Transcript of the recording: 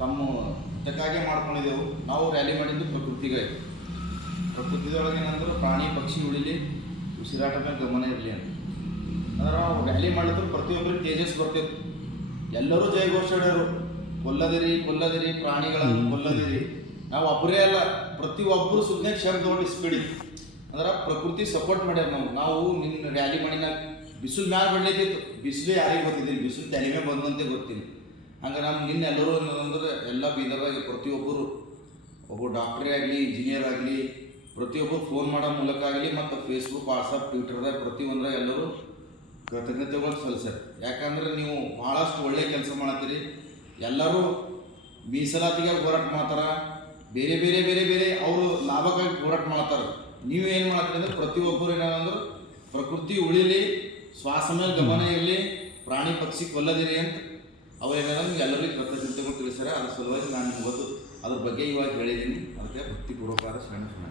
ತಮ್ಮ ಹಿತಕ್ಕಾಗೆ ಮಾಡ್ಕೊಂಡಿದ್ದೆವು. ನಾವು ರ್ಯಾಲಿ ಮಾಡಿದ್ದು ಪ್ರಕೃತಿಗಾಗಿ ಪ್ರಕೃತಿದೊಳಗೆ ಏನಂದ್ರೆ ಪ್ರಾಣಿ ಪಕ್ಷಿ ಉಳಿಲಿ ಉಸಿರಾಟ ಮೇಲೆ ಗಮನ ಇರಲಿ ಅಂತ. ಅಂದ್ರೆ ನಾವು ರ್ಯಾಲಿ ಮಾಡಿದ್ರು ಪ್ರತಿಯೊಬ್ಬರಿಗೆ ತೇಜಸ್ ಬರ್ತಿತ್ತು. ಎಲ್ಲರೂ ಜಯಘೋಷ ಹೇಳ್ಯಾರು ಕೊಲ್ಲದಿರಿ ಕೊಲ್ಲದಿರಿ ಪ್ರಾಣಿಗಳನ್ನು ಕೊಲ್ಲದಿರಿ. ನಾವು ಒಬ್ಬರೇ ಅಲ್ಲ ಪ್ರತಿಯೊಬ್ಬರು ಸುಮ್ಮನೆ ಶಬ್ದ ನೋಡಿ ಸ್ಪೀಡಿ ಅಂದ್ರೆ ಪ್ರಕೃತಿ ಸಪೋರ್ಟ್ ಮಾಡ್ಯಾರ ನಾವು. ನಾವು ನಿನ್ನ ರ್ಯಾಲಿ ಮಾಡಿನಾಗ ಬಿಸಿಲು ಮ್ಯಾಲ ಬಡ್ಲಿಕ್ಕಿತ್ತು ಬಿಸಿಲು ಯಾರಿಗೆ ಗೊತ್ತಿದ್ದೀನಿ ಬಿಸಿಲು ತಲೆ ಮೇಲೆ ಬಂದಂತೆ ಗೊತ್ತಿಲ್ಲ. ಹಂಗೆ ನಮ್ಮ ನಿನ್ನೆಲ್ಲರೂ ಅನ್ನೋದಂದ್ರೆ ಎಲ್ಲ ಬೀದರ್ದಾಗ ಪ್ರತಿಯೊಬ್ಬರು, ಒಬ್ಬ ಡಾಕ್ಟ್ರೇ ಆಗಲಿ ಇಂಜಿನಿಯರ್ ಆಗಲಿ, ಪ್ರತಿಯೊಬ್ಬರು ಫೋನ್ ಮಾಡೋ ಮೂಲಕ ಆಗಲಿ ಮತ್ತು ಫೇಸ್ಬುಕ್ ವಾಟ್ಸಪ್ ಟ್ವಿಟರ್ದಾಗ ಪ್ರತಿಯೊಂದ್ರಾಗ ಎಲ್ಲರೂ ಕೃತಜ್ಞತೆಗಳು ಸಲ್ಲಿಸ್ಯಾರ. ಯಾಕಂದ್ರೆ ನೀವು ಭಾಳಷ್ಟು ಒಳ್ಳೆಯ ಕೆಲಸ ಮಾಡತ್ತೀರಿ. ಎಲ್ಲರೂ ಮೀಸಲಾತಿಗೆ ಹೋರಾಟ ಮಾಡ್ತಾರೆ. ಬೇರೆ ಬೇರೆ ಬೇರೆ ಬೇರೆ ಅವರು ಲಾಭಕ್ಕಾಗಿ ಹೋರಾಟ ಮಾಡ್ತಾರೆ. ನೀವು ಏನು ಮಾಡ್ತೀರಿ ಅಂದ್ರೆ ಪ್ರತಿಯೊಬ್ಬರು ಏನಂದ್ರೆ ಪ್ರಕೃತಿ ಉಳಿಲಿ, ಶ್ವಾಸ ಮೇಲೆ ಗಮನ ಇರಲಿ, ಪ್ರಾಣಿ ಪಕ್ಷಿ ಕೊಲ್ಲದಿರಿ ಅಂತ ಅವ್ರೇನಂದ್ರೆ ಎಲ್ಲರಿಗೂ ಕೃತಜ್ಞತೆಗಳು ತಿಳಿಸ್ಯಾರ ಅದ್ರ ಸಲುವಾಗಿ ನಾನು ಇವತ್ತು ಅದ್ರ ಬಗ್ಗೆ ಇವಾಗ ಹೇಳಿದ್ದೀನಿ. ಅದಕ್ಕೆ ಭಕ್ತಿಪೂರ್ವಕವಾದ ಶರಣ ಶರಣ